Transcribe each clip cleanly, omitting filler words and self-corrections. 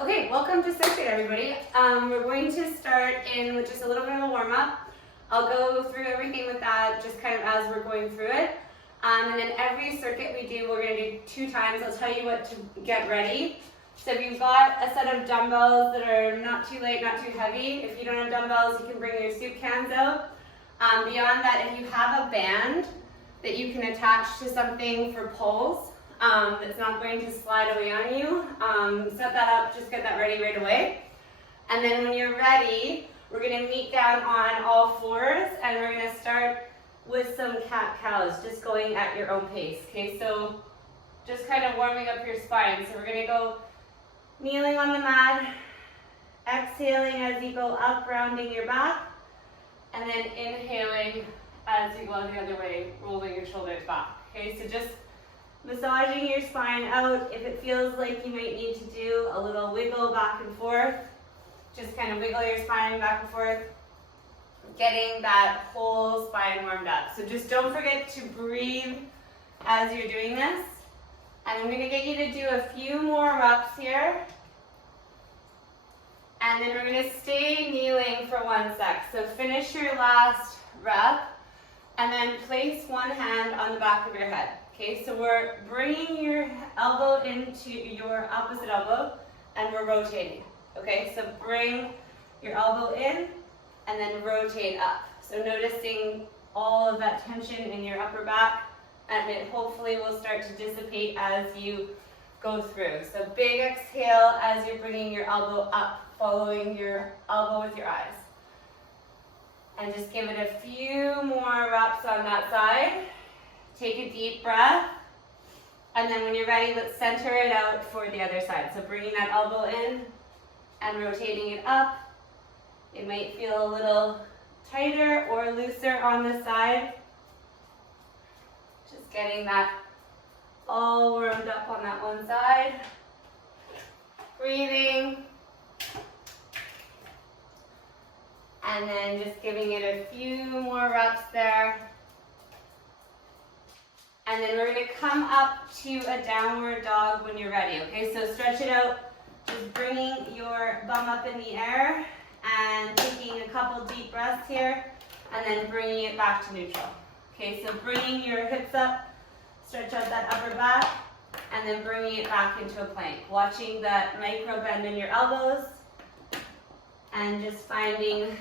Okay, welcome to Stretch-2.0 everybody. We're going to start in with just a little bit of a warm-up. I'll go through everything with that just kind of as we're going through it. And then every circuit we do, we're going to do 2 times. I'll tell you what to get ready. So if you've got a set of dumbbells that are not too light, not too heavy, if you don't have dumbbells, you can bring your soup cans out. Beyond that, if you have a band that you can attach to something for pulls, that's not going to slide away on you, set that up, just get that ready right away. And then when you're ready, we're going to meet down on all fours and we're going to start with some cat-cows, just going at your own pace. Okay, so just kind of warming up your spine. So we're going to go kneeling on the mat, exhaling as you go up, rounding your back, and then inhaling as you go the other way, rolling your shoulders back. Okay, so just massaging your spine out. If it feels like you might need to do a little wiggle back and forth, just kind of wiggle your spine back and forth, getting that whole spine warmed up. So just don't forget to breathe as you're doing this. And I'm going to get you to do a few more reps here. And then we're going to stay kneeling for 1 sec. So finish your last rep and then place one hand on the back of your head. Okay, so we're bringing your elbow into your opposite elbow and we're rotating. Okay, so bring your elbow in and then rotate up. So noticing all of that tension in your upper back, and it hopefully will start to dissipate as you go through. So big exhale as you're bringing your elbow up, following your elbow with your eyes. And just give it a few more reps on that side. Take a deep breath, and then when you're ready, let's center it out for the other side. So bringing that elbow in and rotating it up. It might feel a little tighter or looser on this side. Just getting that all warmed up on that one side. Breathing. And then just giving it a few more reps there. And then we're going to come up to a downward dog when you're ready, okay? So stretch it out, just bringing your bum up in the air and taking a couple deep breaths here and then bringing it back to neutral. Okay, so bringing your hips up, stretch out that upper back, and then bringing it back into a plank. Watching that micro bend in your elbows and just finding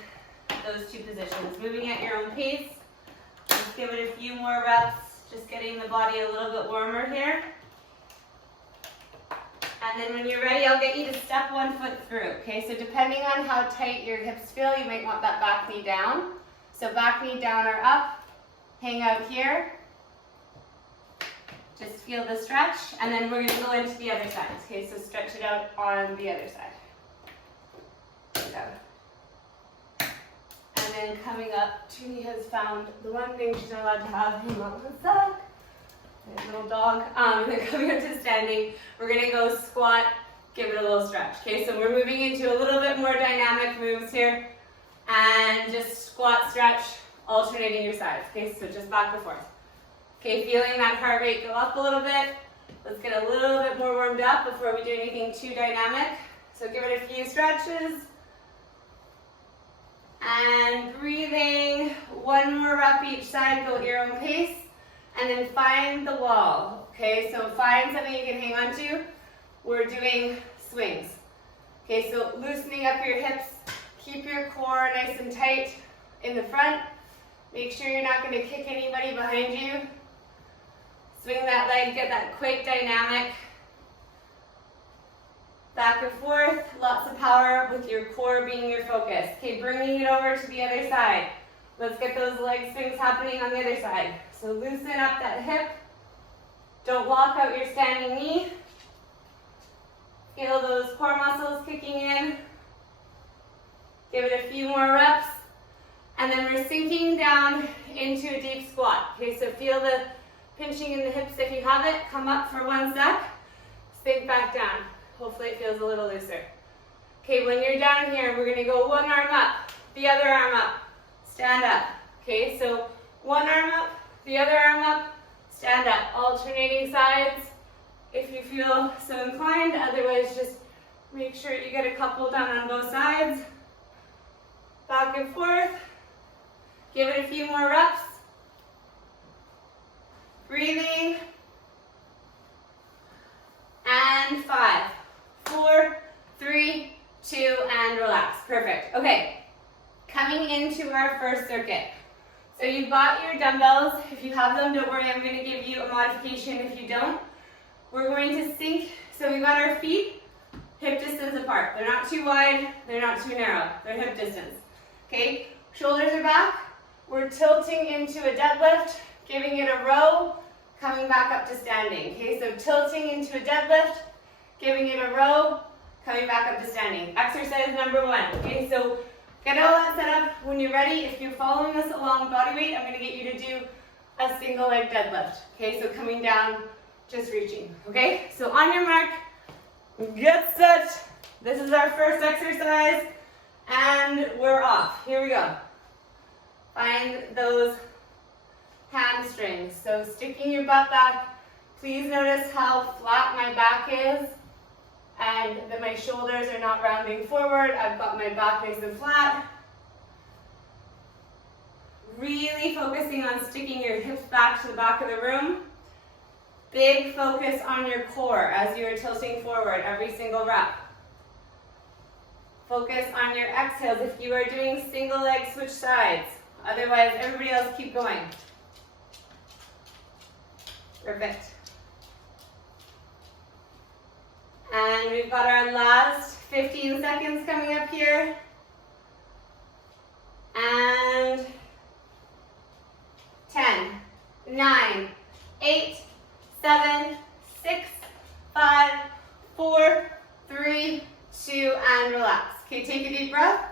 those 2 positions. Moving at your own pace, just give it a few more reps. Just getting the body a little bit warmer here. And then when you're ready, I'll get you to step 1 foot through, okay? So depending on how tight your hips feel, you might want that back knee down. So back knee down or up, hang out here. Just feel the stretch, and then we're gonna go into the other side, okay? So stretch it out on the other side. So. And then coming up, Toonie has found the one thing she's not allowed to have. Hang on one sec. Little dog. And then coming up to standing, we're going to go squat, give it a little stretch. Okay, so we're moving into a little bit more dynamic moves here. And just squat, stretch, alternating your sides. Okay, so just back and forth. Okay, feeling that heart rate go up a little bit. Let's get a little bit more warmed up before we do anything too dynamic. So give it a few stretches. And breathing, 1 more rep each side, go at your own pace, and then find the wall, okay? So find something you can hang on to. We're doing swings. Okay, so loosening up your hips, keep your core nice and tight in the front. Make sure you're not gonna kick anybody behind you. Swing that leg, get that quick dynamic. Back and forth, lots of power with your core being your focus. Okay, bringing it over to the other side. Let's get those leg swings happening on the other side. So loosen up that hip. Don't lock out your standing knee. Feel those core muscles kicking in. Give it a few more reps. And then we're sinking down into a deep squat. Okay, so feel the pinching in the hips if you have it. Come up for 1 sec. Sink back down. Hopefully it feels a little looser. Okay, when you're down here, we're gonna go 1 arm up, the other arm up, stand up. Okay, so 1 arm up, the other arm up, stand up. Alternating sides if you feel so inclined, otherwise just Make sure you get a couple done on both sides. Back and forth. Give it a few more reps. Breathing. And 5, 4, 3, 2, and relax. Perfect. Okay, coming into our first circuit. So you've got your dumbbells. If you have them, don't worry, I'm going to give you a modification if you don't. We're going to sink, so we've got our feet hip distance apart. They're not too wide, they're not too narrow. They're hip distance. Okay, shoulders are back. We're tilting into a deadlift, giving it a row, coming back up to standing. Okay, so tilting into a deadlift, giving it a row, coming back up to standing. Exercise number 1. Okay, so get all that set up. When you're ready, if you're following this along body weight, I'm going to get you to do a single leg deadlift. Okay, so coming down, just reaching. Okay, so on your mark, get set. This is our first exercise, and we're off. Here we go. Find those hamstrings. So sticking your butt back. Please notice how flat my back is and that my shoulders are not rounding forward. I've got my back nice and flat. Really focusing on sticking your hips back to the back of the room. Big focus on your core as you are tilting forward every single rep. Focus on your exhales if you are doing single leg switch sides. Otherwise, everybody else keep going. Perfect. And we've got our last 15 seconds coming up here. And 10, 9, 8, 7, 6, 5, 4, 3, 2, and relax. Okay, take a deep breath.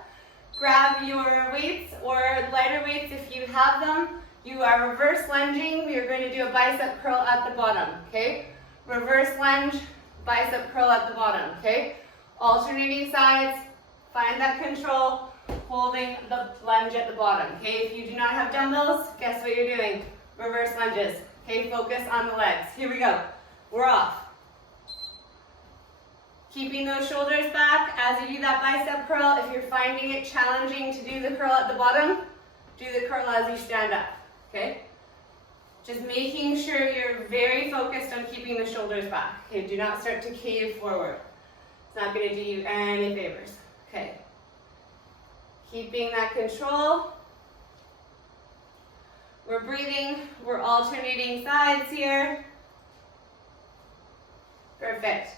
Grab your weights or lighter weights if you have them. You are reverse lunging. We are going to do a bicep curl at the bottom, okay? Reverse lunge, bicep curl at the bottom, okay? Alternating sides, find that control, holding the lunge at the bottom, okay? If you do not have dumbbells, guess what you're doing? Reverse lunges, okay? Focus on the legs. Here we go. We're off. Keeping those shoulders back as you do that bicep curl. If you're finding it challenging to do the curl at the bottom, do the curl as you stand up, okay? Just making sure you're very focused on keeping the shoulders back. Okay, do not start to cave forward. It's not going to do you any favors. Okay. Keeping that control. We're breathing. We're alternating sides here. Perfect.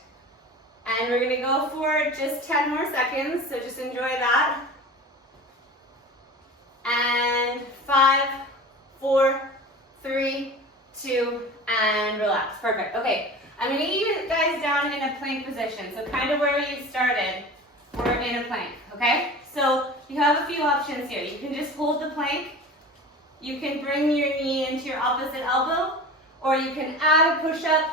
And we're going to go for just 10 more seconds, so just enjoy that. And 5, 4, 3, 2, and relax. Perfect. Okay, I'm going to get you guys down in a plank position. So kind of where you started, we're in a plank, okay? So you have a few options here. You can just hold the plank. You can bring your knee into your opposite elbow, or you can add a push-up,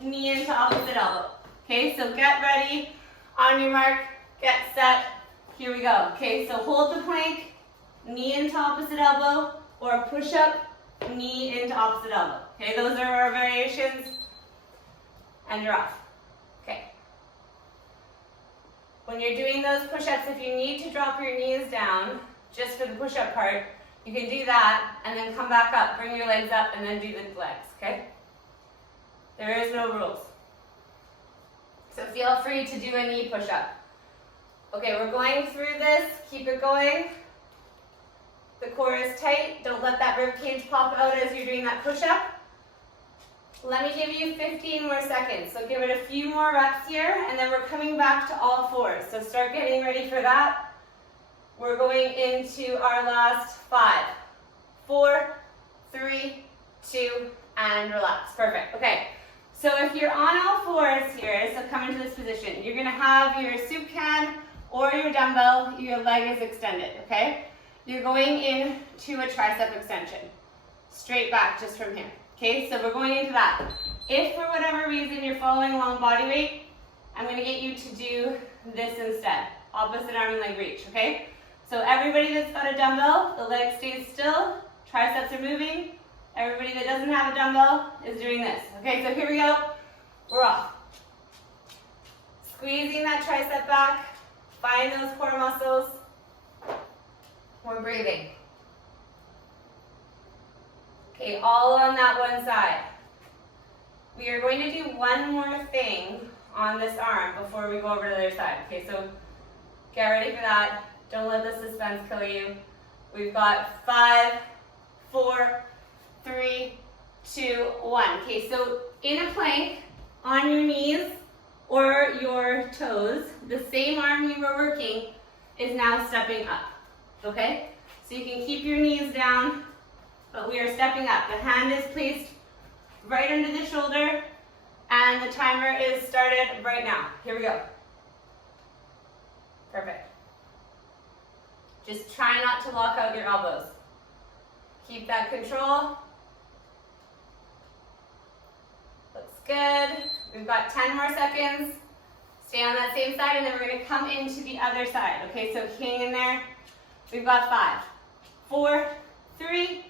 knee into opposite elbow. Okay, so get ready. On your mark, get set. Here we go. Okay, so hold the plank, knee into opposite elbow, or push up, knee into opposite elbow. Okay, those are our variations. And you're off. Okay. When you're doing those push-ups, if you need to drop your knees down, just for the push-up part, you can do that, and then come back up, bring your legs up, and then do the legs, okay? There is no rules. So feel free to do a knee push-up. Okay, we're going through this. Keep it going. The core is tight. Don't let that rib cage pop out as you're doing that push-up. Let me give you 15 more seconds. So give it a few more reps here, and then we're coming back to all fours. So start getting ready for that. We're going into our last 5, 4, 3, 2, and relax. Perfect. Okay. So if you're on all fours here, so come into this position, you're going to have your soup can or your dumbbell, your leg is extended, okay? You're going into a tricep extension, straight back just from here, okay? So we're going into that. If for whatever reason you're following along body weight, I'm going to get you to do this instead, opposite arm and leg reach, okay? So everybody that's got a dumbbell, the leg stays still, triceps are moving. Everybody that doesn't have a dumbbell is doing this. Okay, so here we go. We're off. squeezing that tricep back. Find those core muscles. We're breathing. Okay, all on that one side. We are going to do one more thing on this arm before we go over to the other side. Okay, so get ready for that. Don't let the suspense kill you. We've got 5, 4, 3, 2, 1. Okay, so in a plank, on your knees or your toes, the same arm you were working is now stepping up. Okay? So you can keep your knees down, but we are stepping up. The hand is placed right under the shoulder, and the timer is started right now. Here we go. Perfect. Just try not to lock out your elbows. Keep that control. Looks good. We've got 10 more seconds. Stay on that same side, and then we're going to come into the other side. Okay, so hang in there. We've got 5, 4, 3,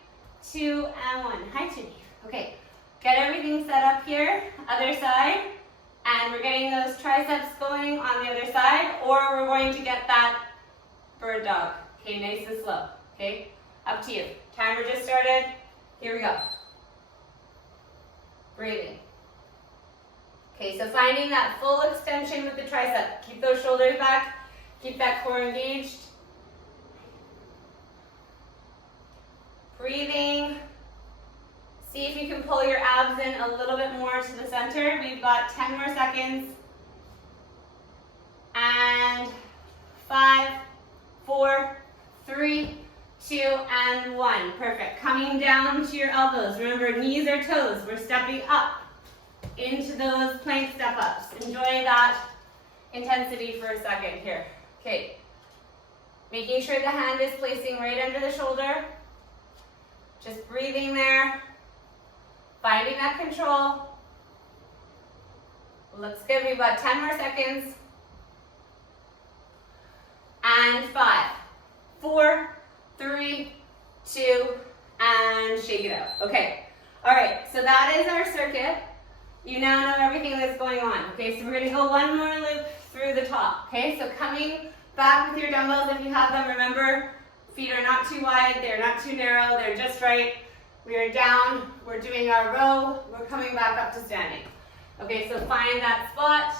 2, and 1. Hi, Chitty. Okay, get everything set up here. Other side. And we're getting those triceps going on the other side, or we're going to get that bird dog. Okay, nice and slow. Okay, up to you. Timer just started. Here we go. Breathing. Okay, so finding that full extension with the tricep. Keep those shoulders back. Keep that core engaged. Breathing. See if you can pull your abs in a little bit more to the center. We've got 10 more seconds. And 5, 4, 3, 2, and 1. Perfect. Coming down to your elbows. Remember, knees or toes. We're stepping up into those plank step-ups. Enjoy that intensity for a second here. Okay. Making sure the hand is placing right under the shoulder. Just breathing there. Finding that control. Looks good. We've got 10 more seconds. And 5, 4, 3, 2, and shake it out. Okay. All right. So that is our circuit. You now know everything that's going on. Okay. So we're going to go one more loop through the top. Okay. So coming back with your dumbbells if you have them. Remember, feet are not too wide. They're not too narrow. They're just right. We are down, we're doing our row, we're coming back up to standing. Okay, so find that spot,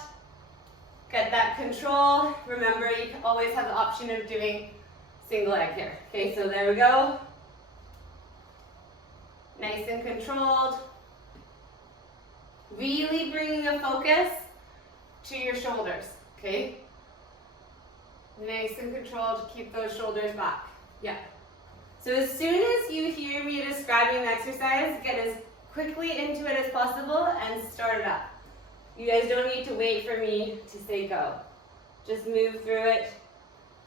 get that control. Remember, you can always have the option of doing single leg here. Okay, so there we go. Nice and controlled. Really bringing the focus to your shoulders, okay? Nice and controlled, keep those shoulders back. Yeah. So as soon as you hear me describing the exercise, get as quickly into it as possible and start it up. You guys don't need to wait for me to say go. Just move through it.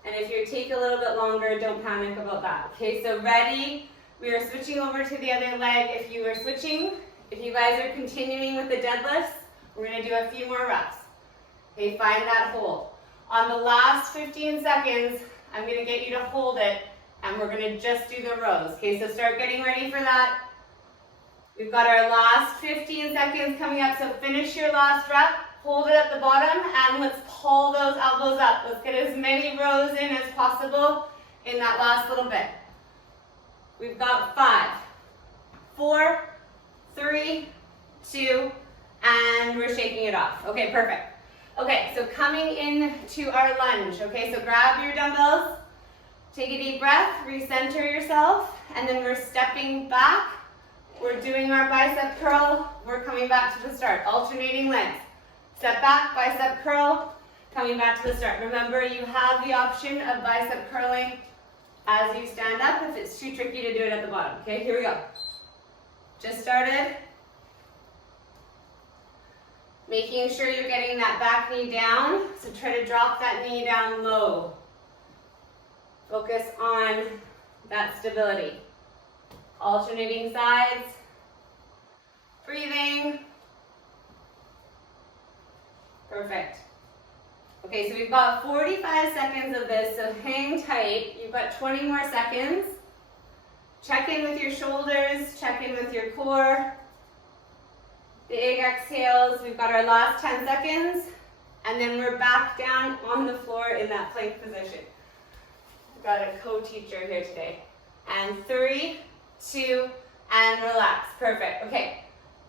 And if you take a little bit longer, don't panic about that. Okay, so ready? We are switching over to the other leg. If you are switching, if you guys are continuing with the deadlifts, we're going to do a few more reps. Okay, find that hold. On the last 15 seconds, I'm going to get you to hold it. And we're going to just do the rows. Okay, so start getting ready for that. We've got our last 15 seconds coming up. So finish your last rep, hold it at the bottom, and let's pull those elbows up. Let's get as many rows in as possible in that last little bit. We've got 5, 4, 3, 2, and we're shaking it off. Okay, perfect. Okay, so coming into our lunge. Okay, so grab your dumbbells. Take a deep breath, recenter yourself, and then we're stepping back. We're doing our bicep curl. We're coming back to the start, alternating legs. Step back, bicep curl, coming back to the start. Remember, you have the option of bicep curling as you stand up if it's too tricky to do it at the bottom. Okay, here we go. Just started. Making sure you're getting that back knee down. So try to drop that knee down low. Focus on that stability. Alternating sides. Breathing. Perfect. Okay, so we've got 45 seconds of this, so hang tight. You've got 20 more seconds. Check in with your shoulders, check in with your core. Big exhales. We've got our last 10 seconds. And then we're back down on the floor in that plank position. I've got a co-teacher here today. And 3, 2, and relax. Perfect. Okay.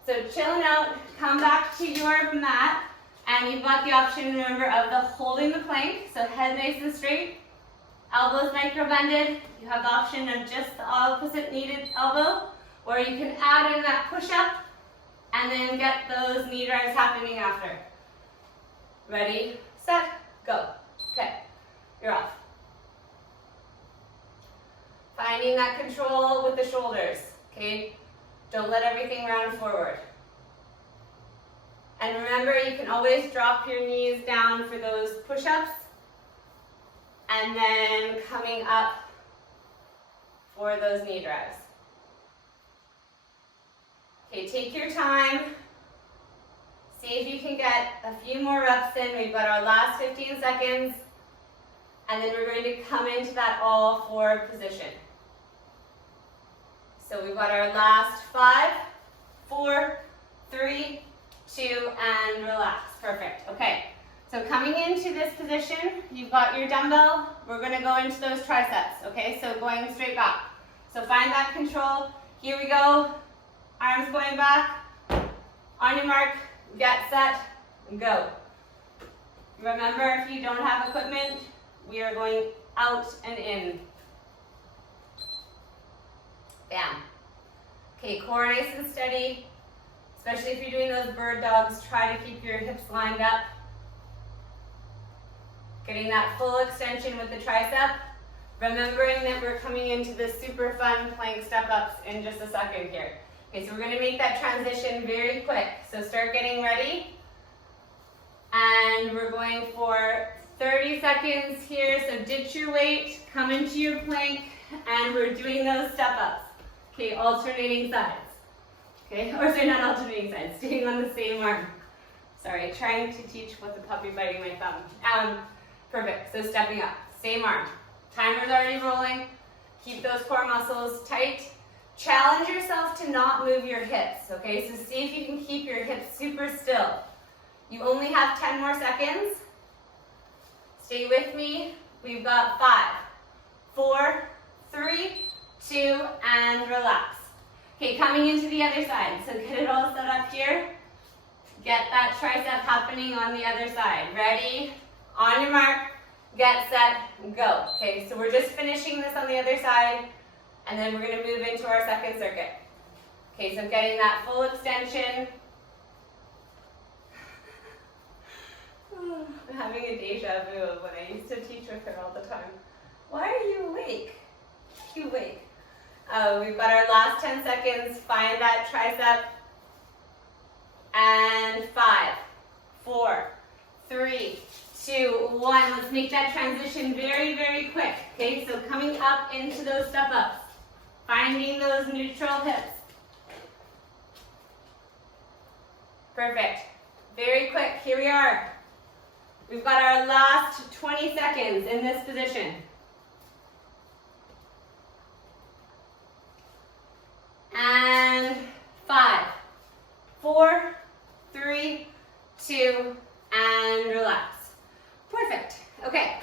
So chilling out, come back to your mat, and you've got the option, remember, of the holding the plank, so head nice and straight, elbows micro-bended. You have the option of just the opposite needed elbow, or you can add in that push-up, and then get those knee drives happening after. Ready, set, go. Okay, you're off. Finding that control with the shoulders, okay? Don't let everything round forward. And remember, you can always drop your knees down for those push-ups. And then coming up for those knee drives. Okay, take your time. See if you can get a few more reps in. We've got our last 15 seconds. And then we're going to come into that all four position. So we've got our last 5, 4, 3, 2, and relax. Perfect. Okay. So coming into this position, you've got your dumbbell. We're going to go into those triceps. Okay. So going straight back. So find that control. Here we go. Arms going back. On your mark, get set, and go. Remember, if you don't have equipment, we are going out and in. Bam. Okay, core nice and steady. Especially if you're doing those bird dogs, try to keep your hips lined up. Getting that full extension with the tricep. Remembering that we're coming into this super fun plank step-ups in just a second here. Okay, so we're going to make that transition very quick. So start getting ready. And we're going for 30 seconds here. So ditch your weight, come into your plank, and we're doing those step-ups. Okay, alternating sides. Okay, or sorry, not alternating sides, staying on the same arm. Sorry, trying to teach with the puppy biting my thumb. Perfect, so stepping up, same arm. Timer's already rolling. Keep those core muscles tight. Challenge yourself to not move your hips, okay? So see if you can keep your hips super still. You only have 10 more seconds. Stay with me. We've got 5, 4, 3, 2, and relax. Okay, coming into the other side. So get it all set up here. Get that tricep happening on the other side. Ready? On your mark, get set, go. Okay, so we're just finishing this on the other side, and then we're going to move into our second circuit. Okay, so getting that full extension. I'm having a deja vu of when I used to teach with her all the time. Why are you awake? You awake. We've got our last 10 seconds. Find that tricep. And 5, 4, 3, 2, 1. Let's make that transition very, very quick. Okay, so coming up into those step ups. Finding those neutral hips. Perfect. Very quick. Here we are. We've got our last 20 seconds in this position. And 5, 4, 3, 2, and relax. Perfect. Okay,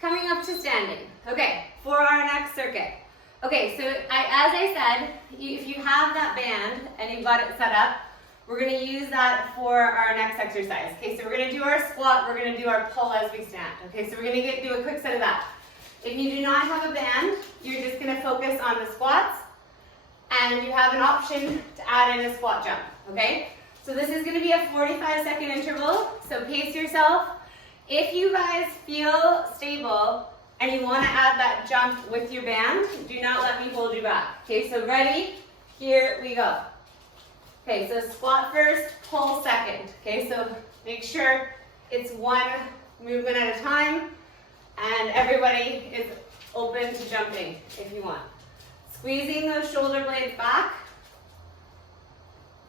coming up to standing. Okay, for our next circuit. Okay, so as I said, if you have that band and you've got it set up, we're going to use that for our next exercise. Okay, so we're going to do our squat, we're going to do our pull as we stand. Okay, so we're going to do a quick set of that. If you do not have a band, you're just going to focus on the squats, and you have an option to add in a squat jump. Okay, so this is going to be a 45-second interval, so pace yourself. If you guys feel stable and you want to add that jump with your band, do not let me hold you back. Okay, so ready? Here we go. Okay, so squat first, pull second. Okay, so make sure it's one movement at a time, and everybody is open to jumping if you want. Squeezing those shoulder blades back.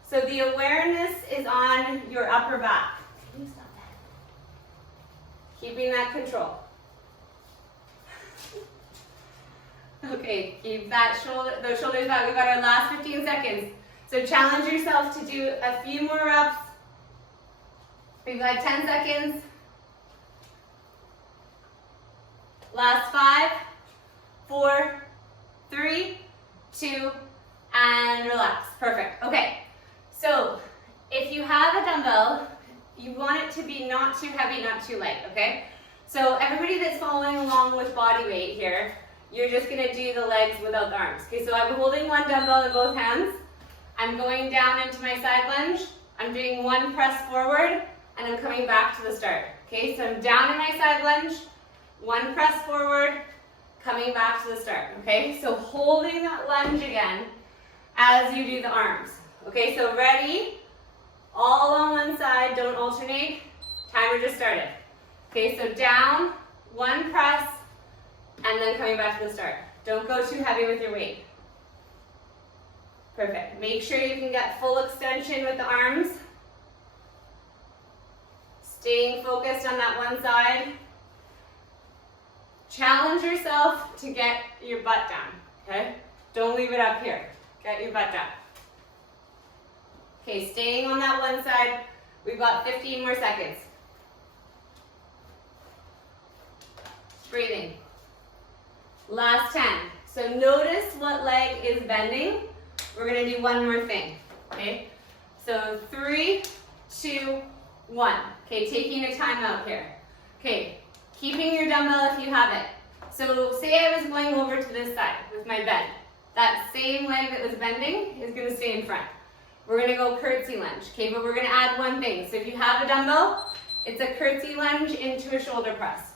So the awareness is on your upper back. Can you stop that? Keeping that control. Okay, keep that those shoulders back. We've got our last 15 seconds. So challenge yourself to do a few more reps. We've got 10 seconds. Last 5, 4, 3, 2, and relax. Perfect. Okay, so if you have a dumbbell, you want it to be not too heavy, not too light, okay? So everybody that's following along with body weight here, you're just gonna do the legs without the arms. Okay, so I'm holding one dumbbell in both hands. I'm going down into my side lunge. I'm doing one press forward, and I'm coming back to the start. Okay, so I'm down in my side lunge, one press forward, coming back to the start. Okay, so holding that lunge again as you do the arms. Okay, so ready? All on one side, don't alternate. Timer just started. Okay, so down, one press, and then coming back to the start. Don't go too heavy with your weight. Perfect. Make sure you can get full extension with the arms. Staying focused on that one side. Challenge yourself to get your butt down, okay? Don't leave it up here. Get your butt down. Okay, staying on that one side. We've got 15 more seconds. Breathing. Last 10. So notice what leg is bending. We're gonna do one more thing, okay? So 3, 2, 1. Okay, taking a time out here. Okay, keeping your dumbbell if you have it. So say I was going over to this side with my bend. That same leg that was bending is gonna stay in front. We're gonna go curtsy lunge, okay? But we're gonna add one thing. So if you have a dumbbell, it's a curtsy lunge into a shoulder press.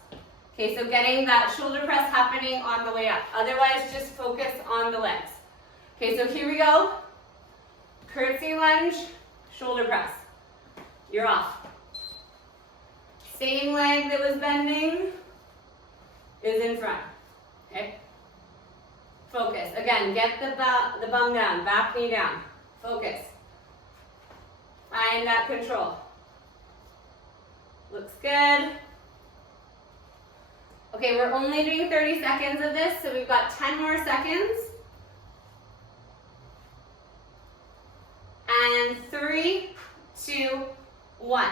Okay, so getting that shoulder press happening on the way up. Otherwise, just focus on the legs. Okay, so here we go. Curtsy lunge, shoulder press. You're off. Same leg that was bending is in front. Okay? Focus. Again, get the bum down, back knee down. Focus. Find that control. Looks good. Okay, we're only doing 30 seconds of this, so we've got 10 more seconds. And 3, 2, 1.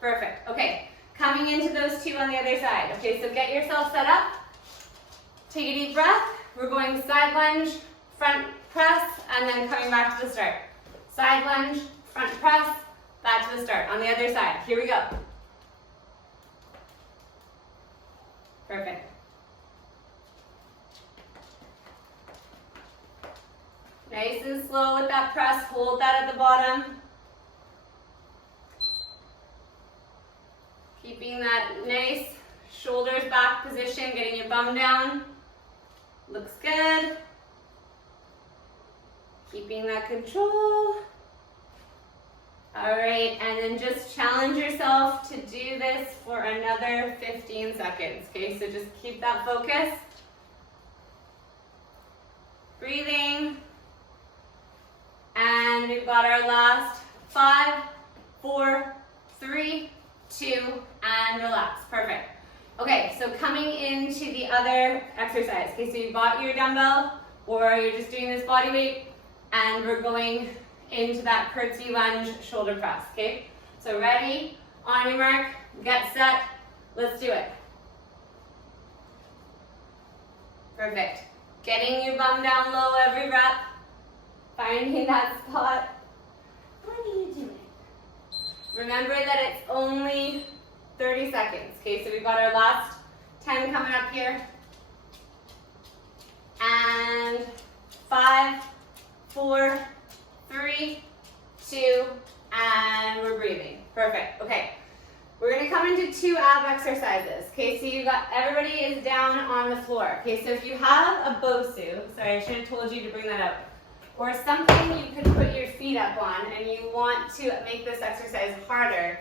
Perfect. Okay, coming into those two on the other side. Okay, so get yourself set up. Take a deep breath. We're going side lunge, front press, and then coming back to the start. Side lunge, front press, back to the start. On the other side. Here we go. Perfect. Nice and slow with that press. Hold that at the bottom. Keeping that nice shoulders back position, getting your bum down. Looks good. Keeping that control. All right, and then just challenge yourself to do this for another 15 seconds. Okay, so just keep that focus. Breathing. And we've got our last 5, 4, 3, 2, and relax. Perfect. Okay, so coming into the other exercise. Okay, so you've got your dumbbell, or you're just doing this body weight, and we're going into that curtsy lunge shoulder press, okay? So ready, on your mark, get set, let's do it. Perfect. Getting your bum down low every rep, finding that spot. What are you doing? Remember that it's only 30 seconds, okay? So we've got our last 10 coming up here. And 5, 4, 3, 2, and we're breathing. Perfect. Okay. We're going to come into 2 ab exercises. Okay, so you got, everybody is down on the floor. Okay, so if you have a BOSU, sorry, I should have told you to bring that up, or something you could put your feet up on and you want to make this exercise harder,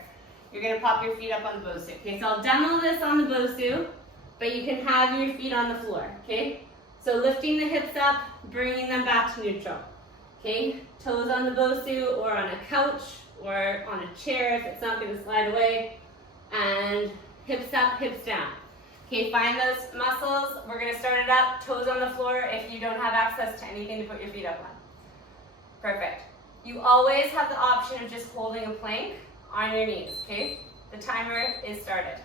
you're going to pop your feet up on the BOSU. Okay, so I'll demo this on the BOSU, but you can have your feet on the floor. Okay, so lifting the hips up, bringing them back to neutral. Okay, toes on the BOSU or on a couch or on a chair if it's not going to slide away. And hips up, hips down. Okay, find those muscles. We're going to start it up, toes on the floor if you don't have access to anything to put your feet up on. Perfect. You always have the option of just holding a plank on your knees, okay? The timer is started.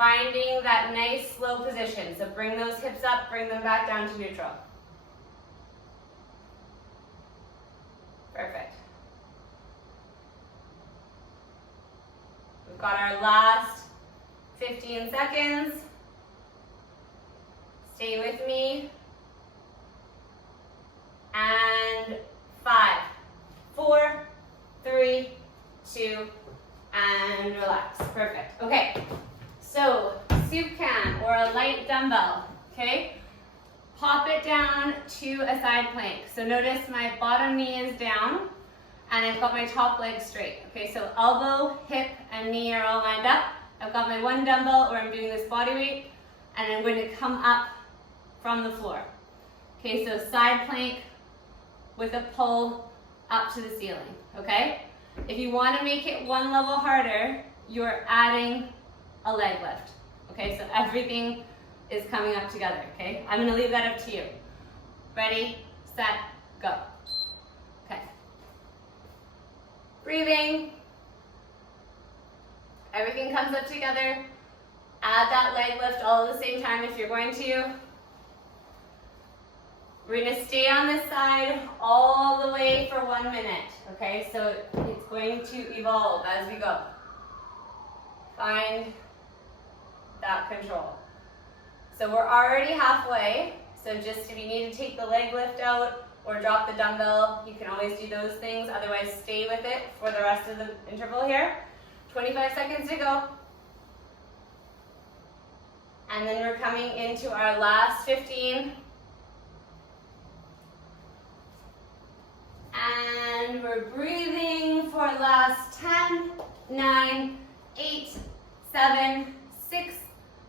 Finding that nice slow position. So bring those hips up, bring them back down to neutral. Perfect. We've got our last 15 seconds. Stay with me. And 5, 4, 3, 2, and relax. Perfect. Okay. So, soup can or a light dumbbell, okay? Pop it down to a side plank. So notice my bottom knee is down and I've got my top leg straight. Okay, so elbow, hip, and knee are all lined up. I've got my one dumbbell where I'm doing this body weight and I'm going to come up from the floor. Okay, so side plank with a pull up to the ceiling, okay? If you want to make it one level harder, you're adding a leg lift. Okay, so everything is coming up together, okay? I'm gonna leave that up to you. Ready, set, go. Okay. Breathing. Everything comes up together. Add that leg lift all at the same time if you're going to. We're gonna stay on this side all the way for 1 minute, okay? So it's going to evolve as we go. Find that control. So we're already halfway, so just if you need to take the leg lift out or drop the dumbbell, you can always do those things. Otherwise, stay with it for the rest of the interval here. 25 seconds to go. And then we're coming into our last 15. And we're breathing for last 10, 9, 8, 7, 6,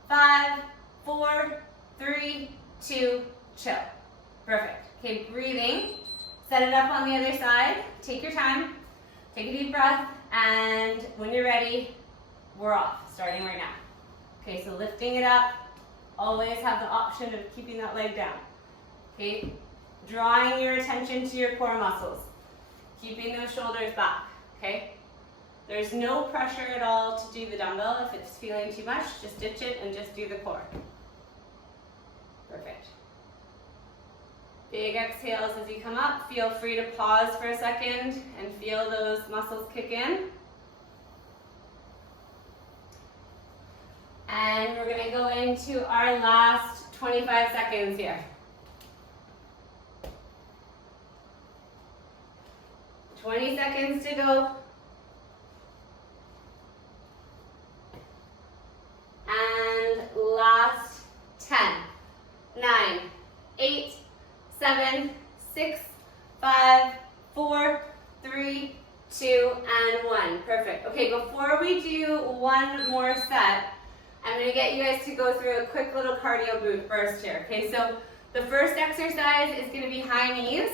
5, 4, 3, 2, chill. Perfect. Okay, breathing. Set it up on the other side. Take your time. Take a deep breath. And when you're ready, we're off, starting right now. Okay, so lifting it up. Always have the option of keeping that leg down. Okay, drawing your attention to your core muscles. Keeping those shoulders back, okay? There's no pressure at all to do the dumbbell. If it's feeling too much, just ditch it and just do the core. Perfect. Big exhales as you come up. Feel free to pause for a second and feel those muscles kick in. And we're gonna go into our last 25 seconds here. 20 seconds to go. And last 10, 9, 8, 7, 6, 5, 4, 3, 2, and 1. Perfect. Okay, before we do one more set, I'm going to get you guys to go through a quick little cardio burst here. Okay, so the first exercise is going to be high knees.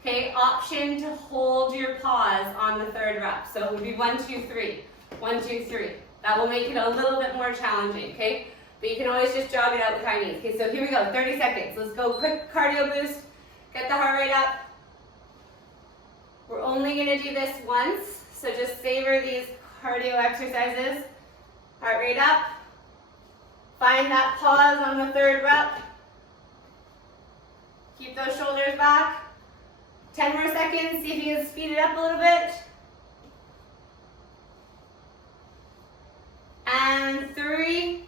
Okay, option to hold your pause on the third rep. So it would be 1, 2, 3. 1, 2, 3. That will make it a little bit more challenging, okay? But you can always just jog it out with high knees. Okay, so here we go, 30 seconds. Let's go quick cardio boost. Get the heart rate up. We're only gonna do this once, so just savor these cardio exercises. Heart rate up. Find that pause on the third rep. Keep those shoulders back. 10 more seconds, see if you can speed it up a little bit. And 3,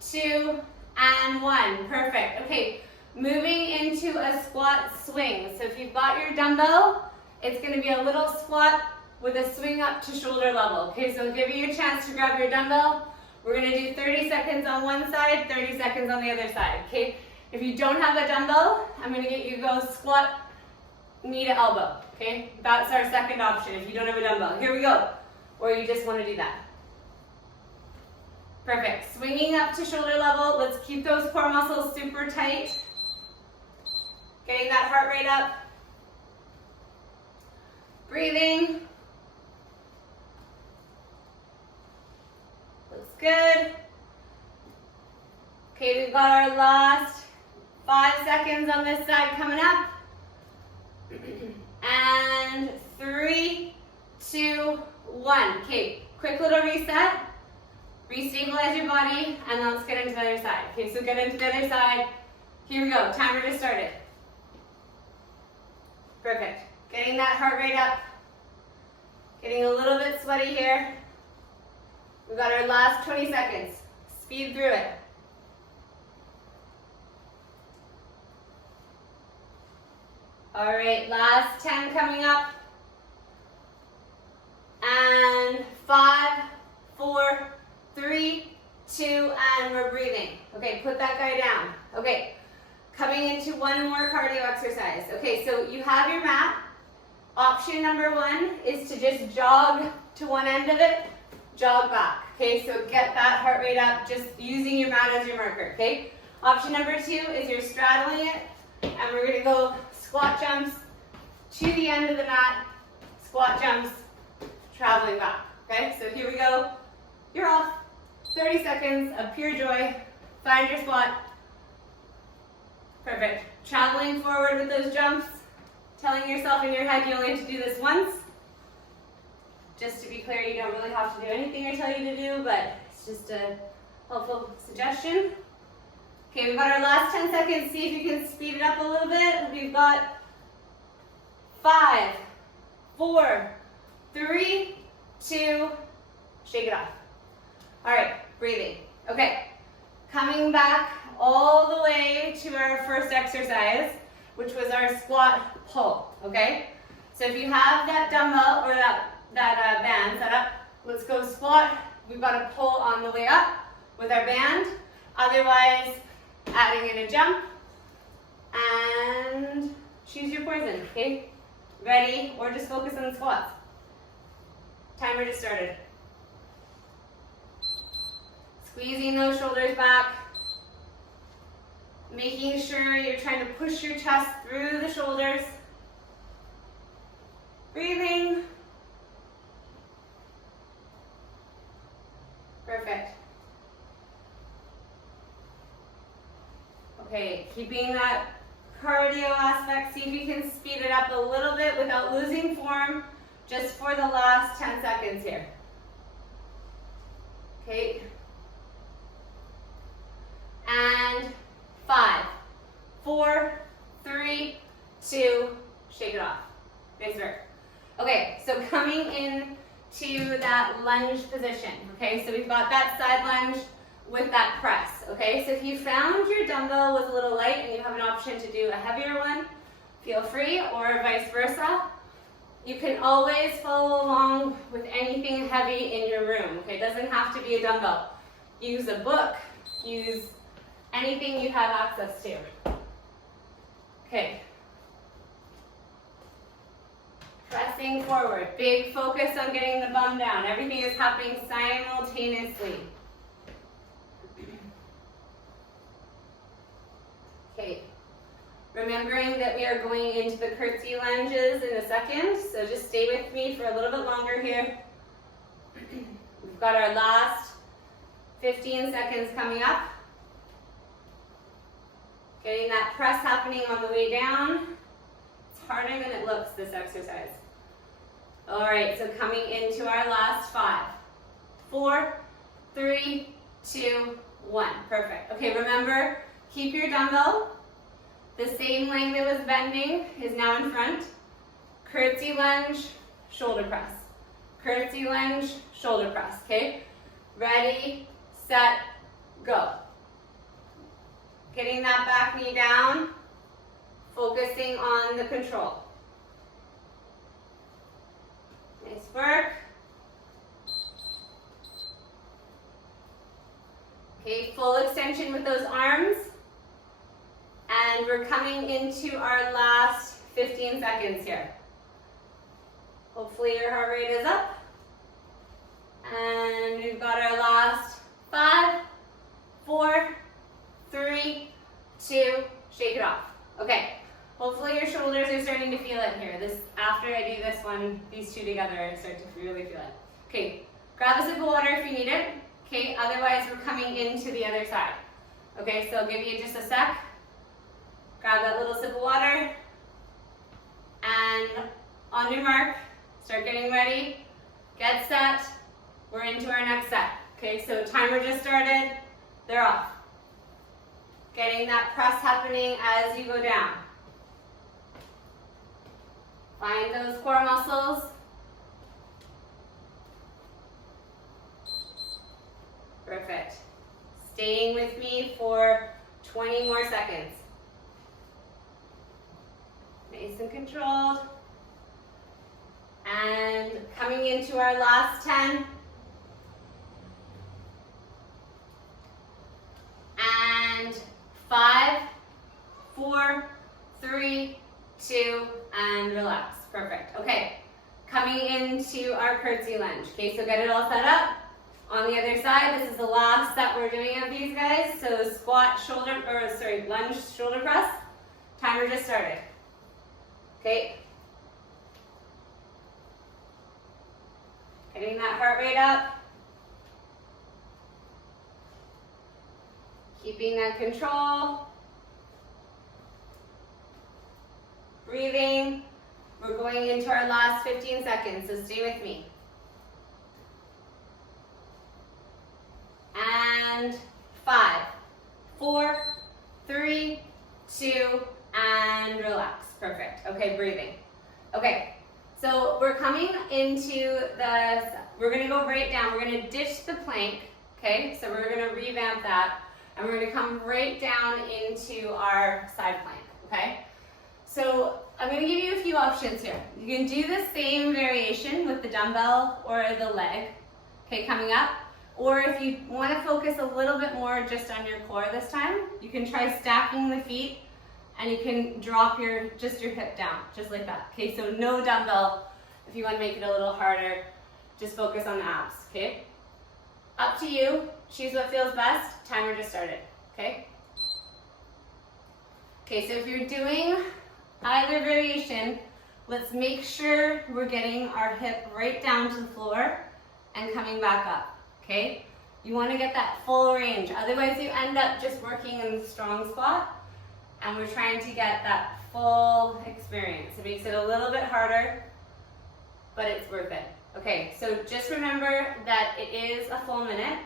2, and 1. Perfect. Okay, moving into a squat swing. So if you've got your dumbbell, it's going to be a little squat with a swing up to shoulder level. Okay, so I'll give you a chance to grab your dumbbell. We're going to do 30 seconds on one side, 30 seconds on the other side. Okay, if you don't have a dumbbell, I'm going to get you to go squat knee to elbow. Okay, that's our second option if you don't have a dumbbell. Here we go. Or you just want to do that. Perfect. Swinging up to shoulder level. Let's keep those core muscles super tight. Getting that heart rate up. Breathing. Looks good. Okay, we've got our last 5 seconds on this side coming up. And 3, 2, 1. Okay, quick little reset. Restabilize your body, and then let's get into the other side. Okay, so get into the other side. Here we go, timer just started. Perfect. Getting that heart rate up. Getting a little bit sweaty here. We've got our last 20 seconds. Speed through it. All right, last 10 coming up. And 5, 4, 3, 2, and we're breathing. Okay, put that guy down. Okay, coming into one more cardio exercise. Okay, so you have your mat. Option number 1 is to just jog to one end of it, jog back. Okay, so get that heart rate up just using your mat as your marker. Okay, option number 2 is you're straddling it, and we're gonna go squat jumps to the end of the mat, squat jumps, traveling back. Okay, so here we go. You're off. 30 seconds of pure joy. Find your spot. Perfect. Traveling forward with those jumps. Telling yourself in your head you only have to do this once. Just to be clear, you don't really have to do anything I tell you to do, but it's just a helpful suggestion. Okay, we've got our last 10 seconds. See if you can speed it up a little bit. We've got 5, 4, 3, 2, shake it off. All right, breathing. Okay, coming back all the way to our first exercise, which was our squat pull, okay? So if you have that dumbbell or that band set up, let's go squat. We've got a pull on the way up with our band. Otherwise, adding in a jump and choose your poison, okay? Ready, or just focus on the squats. Timer just started. Squeezing those shoulders back. Making sure you're trying to push your chest through the shoulders. Breathing. Perfect. Okay, keeping that cardio aspect. See if you can speed it up a little bit without losing form, just for the last 10 seconds here. Okay. And 5, 4, 3, 2, shake it off. Nice work. Okay, so coming in to that lunge position. Okay, so we've got that side lunge with that press. Okay, so if you found your dumbbell was a little light and you have an option to do a heavier one, feel free, or vice versa. You can always follow along with anything heavy in your room. Okay, it doesn't have to be a dumbbell. Use a book, use anything you have access to. Okay. Pressing forward. Big focus on getting the bum down. Everything is happening simultaneously. Okay. Remembering that we are going into the curtsy lunges in a second, so just stay with me for a little bit longer here. We've got our last 15 seconds coming up. Getting that press happening on the way down. It's harder than it looks, this exercise. All right, so coming into our last 5, 4, 3, 2, 1. Perfect. Okay, remember, keep your dumbbell. The same leg that was bending is now in front. Curtsy lunge, shoulder press. Curtsy lunge, shoulder press, okay? Ready, set, go. Getting that back knee down, focusing on the control. Nice work. Okay, full extension with those arms. And we're coming into our last 15 seconds here. Hopefully your heart rate is up. And we've got our last 5, 4, 3, 2, shake it off. Okay, hopefully your shoulders are starting to feel it here. After I do this one, these two together, I start to really feel it. Okay, grab a sip of water if you need it. Okay, otherwise we're coming into the other side. Okay, so I'll give you just a sec. Grab that little sip of water. And on your mark, start getting ready. Get set. We're into our next set. Okay, so timer just started, they're off. Getting that press happening as you go down. Find those core muscles. Perfect. Staying with me for 20 more seconds. Nice and controlled. And coming into our last 10. And 5, 4, 3, 2, and relax. Perfect. Okay, coming into our curtsy lunge. Okay, so get it all set up. On the other side, this is the last that we're doing of these guys. So squat, lunge, shoulder press. Timer just started. Okay. Getting that heart rate up. Keeping that control. Breathing. We're going into our last 15 seconds, so stay with me. And 5, 4, 3, 2, and relax. Perfect. Okay, breathing. Okay, so we're coming into we're gonna go right down. We're gonna ditch the plank, okay? So we're gonna revamp that, and we're gonna come right down into our side plank, okay? So I'm gonna give you a few options here. You can do the same variation with the dumbbell or the leg, okay, coming up. Or if you want to focus a little bit more just on your core this time, you can try stacking the feet and you can drop your hip down, just like that. Okay, so no dumbbell. If you want to make it a little harder, just focus on the abs, okay? Up to you, choose what feels best. Timer just started, okay? Okay, so if you're doing either variation, let's make sure we're getting our hip right down to the floor and coming back up. Okay, you want to get that full range, otherwise you end up just working in the strong squat, and we're trying to get that full experience. It makes it a little bit harder, but it's worth it. Okay, so just remember that it is a full minute.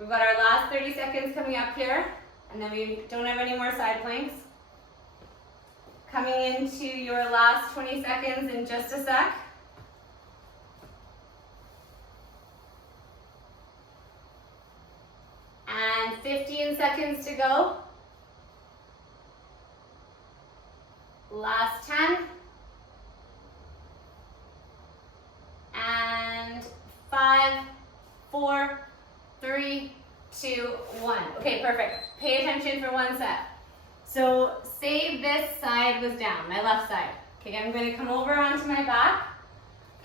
We've got our last 30 seconds coming up here, and then we don't have any more side planks. Coming into your last 20 seconds in just a sec. And 15 seconds to go. Last 10. And 5, 4, 3, 2, 1. Okay, perfect. Pay attention for one set. So say this side was down, my left side. Okay, I'm going to come over onto my back.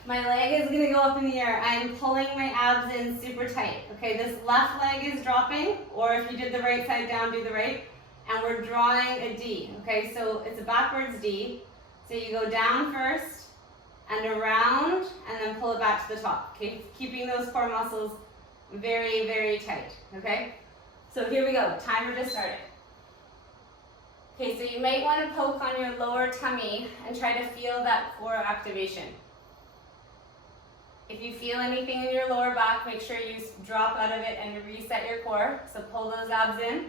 My leg is going to go up in the air. I'm pulling my abs in super tight. Okay, this left leg is dropping, or if you did the right side down, do the right. And we're drawing a D. Okay, so it's a backwards D. So you go down first and around, and then pull it back to the top. Okay, keeping those core muscles very, very tight. Okay, so here we go. Timer just started. Okay, so you might want to poke on your lower tummy and try to feel that core activation. If you feel anything in your lower back, make sure you drop out of it and reset your core. So pull those abs in.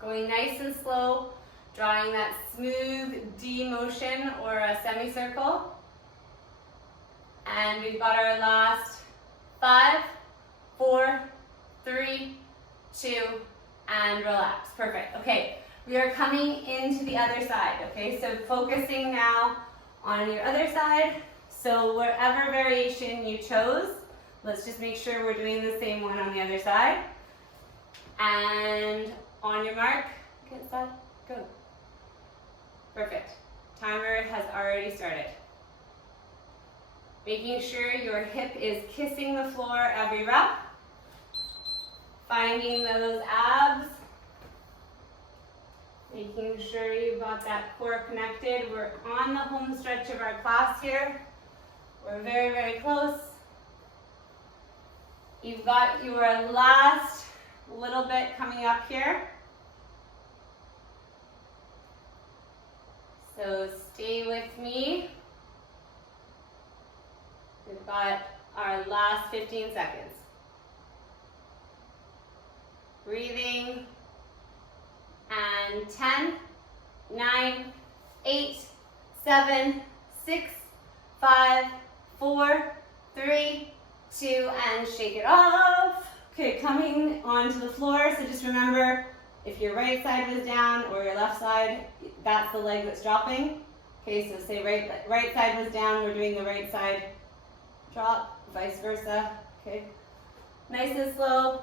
Going nice and slow, drawing that smooth D motion or a semicircle. And we've got our last 5, 4, 3, 2, and relax. Perfect. Okay, we are coming into the other side. Okay, so focusing now on your other side. So whatever variation you chose, let's just make sure we're doing the same one on the other side. And on your mark, get set, go. Perfect. Timer has already started. Making sure your hip is kissing the floor every rep. Finding those abs. Making sure you've got that core connected. We're on the home stretch of our class here. We're very, very close. You've got your last little bit coming up here. So stay with me. Good We've got our last 15 seconds. Breathing. And 10, 9, 8, 7, 6, 5, 4, 3, 2, and shake it off. Okay, coming onto the floor, so just remember, if your right side was down or your left side, that's the leg that's dropping. Okay, so say right side was down, we're doing the right side drop, vice versa. Okay, nice and slow.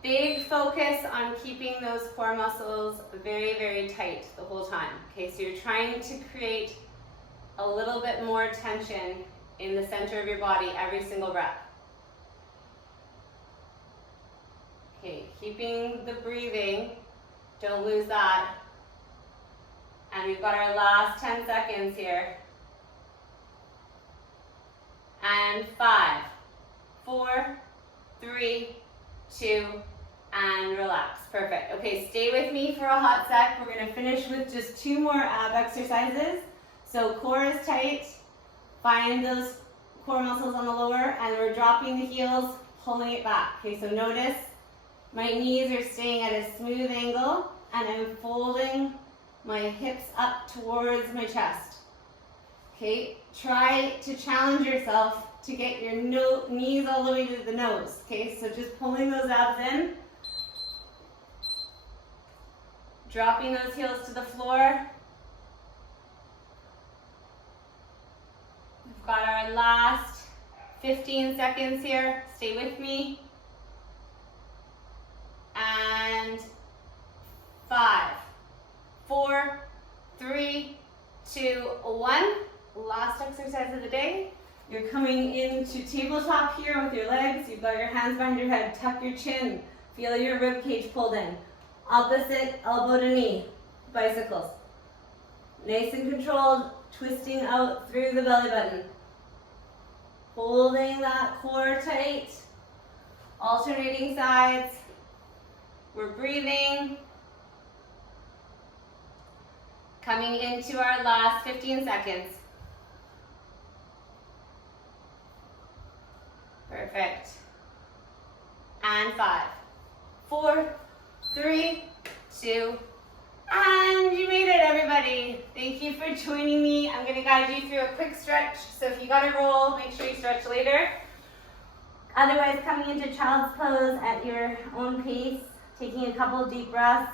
Big focus on keeping those core muscles very, very tight the whole time. Okay, so you're trying to create a little bit more tension in the center of your body every single rep. Okay, keeping the breathing, don't lose that. And we've got our last 10 seconds here. And 5, 4, 3, 2, and relax. Perfect. Okay, stay with me for a hot sec. We're going to finish with just 2 more ab exercises. So core is tight. Find those core muscles on the lower, and we're dropping the heels, pulling it back. Okay, so notice my knees are staying at a smooth angle, and I'm folding my hips up towards my chest. Okay, try to challenge yourself to get your knees all the way to the nose. Okay, so just pulling those abs in. Dropping those heels to the floor. We've got our last 15 seconds here. Stay with me. And 5, 4, 3, 2, 1. Last exercise of the day. You're coming into tabletop here with your legs. You've got your hands behind your head. Tuck your chin. Feel your rib cage pulled in. Opposite elbow to knee, bicycles. Nice and controlled, twisting out through the belly button. Holding that core tight, alternating sides. We're breathing. Coming into our last 15 seconds. Perfect. And 5, 4, 3, 2, and you made it, everybody. Thank you for joining me. I'm going to guide you through a quick stretch. So if you got to roll, make sure you stretch later. Otherwise, coming into child's pose at your own pace, taking a couple of deep breaths.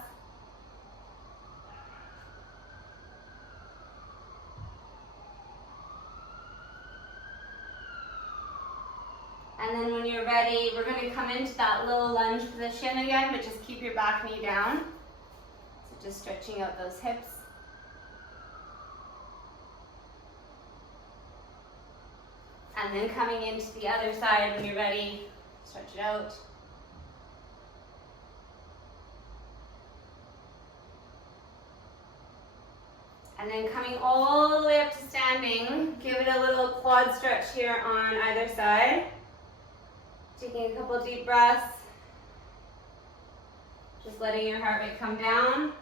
And then when you're ready, we're going to come into that little lunge position again, but just keep your back knee down. So just stretching out those hips. And then coming into the other side when you're ready, stretch it out. And then coming all the way up to standing, give it a little quad stretch here on either side. Taking a couple deep breaths. Just letting your heart rate come down.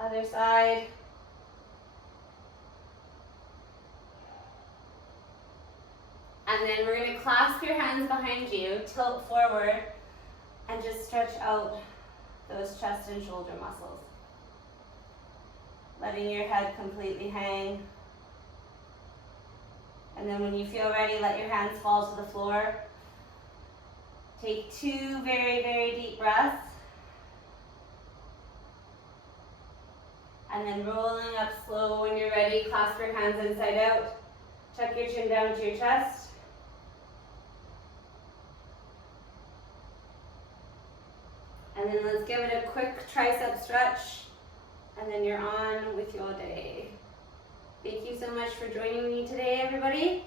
Other side. And then we're going to clasp your hands behind you, tilt forward, and just stretch out those chest and shoulder muscles. Letting your head completely hang. And then when you feel ready, let your hands fall to the floor. Take 2 very, very deep breaths. And then rolling up slow when you're ready, clasp your hands inside out. Tuck your chin down to your chest. And then let's give it a quick tricep stretch. And then you're on with your day. Thank you so much for joining me today, everybody.